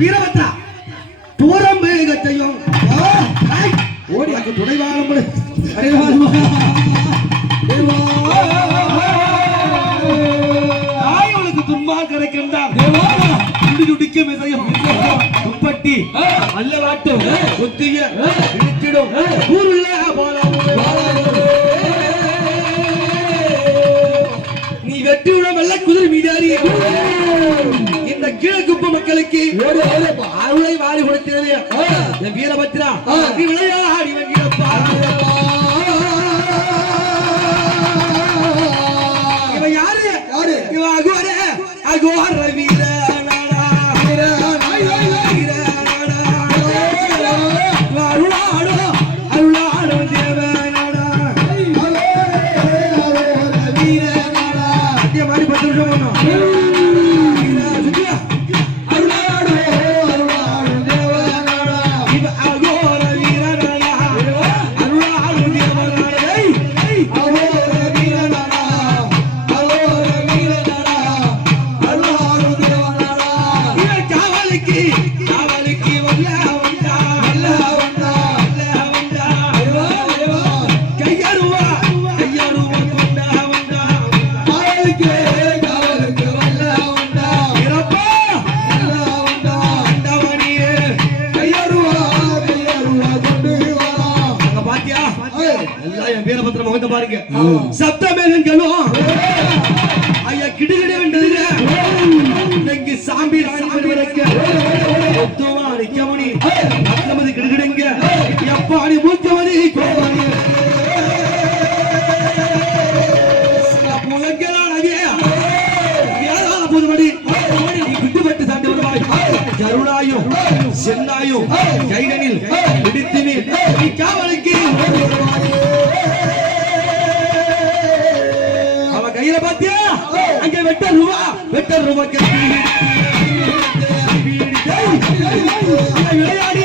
வீரபத்ரா தூரம் வேகத்தையும். ஓடி அங்கு துணைவாரம் தாயவளுக்கு துன்பால் கிடைக்கின்றார் துடி துடிக்க மிசையும். துப்பட்டி. அல்லவாட்டும் ஒத்திய. இடிச்சிடும் ஊருள்ள நீ வெட்டி விட வெள்ள குதிரை மீதாரி. கீழக்குப்ப மக்களுக்கு அருளை வாரி கொடுக்கிறது வீரபத்ரா விளையாடி வங்கியப்பா இவன் யாரு யாரு? இவன் அகோர அகோர வீர அருளாடோ அருளாடோ தேவனாடா. வீர நாடா. அதே மாதிரி பத்து நிமிஷம் பண்ணணும். காவலுக்கு காவலுக்கு வல்ல வந்தா வல்ல வந்தா வல்ல வந்தா கையருவா கையருவா கொண்டா வந்தா இறப்பா அண்டவனியே அங்க பாத்தியா? எல்லாம் என் வீரபத்திர முகத்தை பாருங்க. சப்தமேகங்களும் ஐயா கிடுகிடு வேண்டதுங்க இன்னைக்கு சாம்பி செந்தாயு கைதனில் பிடித்து நீ காவலுக்கு அவ கையில பாத்தியா அங்க வெட்ட ரூபா வெட்ட ரூபா விளையாடி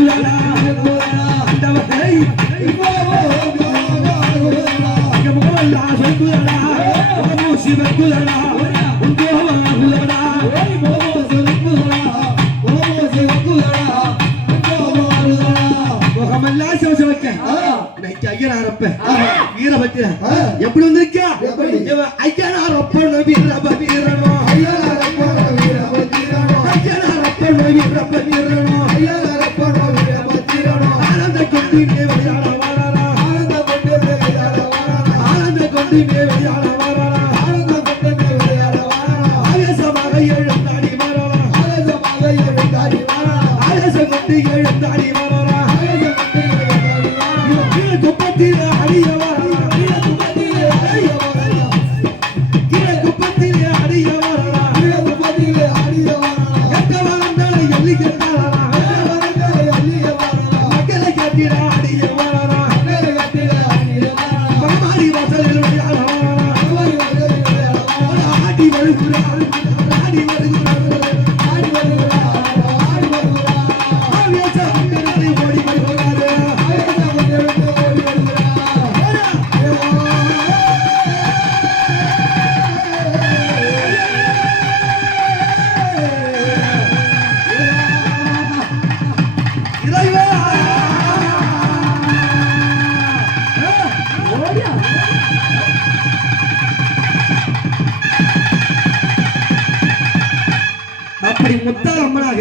சிவக்குள்ளடா அண்டவனை ஐயா வந்திருக்கா எப்படி? ஐயனார் ஐயா வீரப வீரனோ ஐயனார் ஐயா வீரப வீரனோ ஆனந்த எழுந்தாடி வாராரா ஆவேசம் கொண்டு எழுந்தாடி வாராரா கீழே குப்பத்திலே அப்படி முத்தாள் அம்மனாக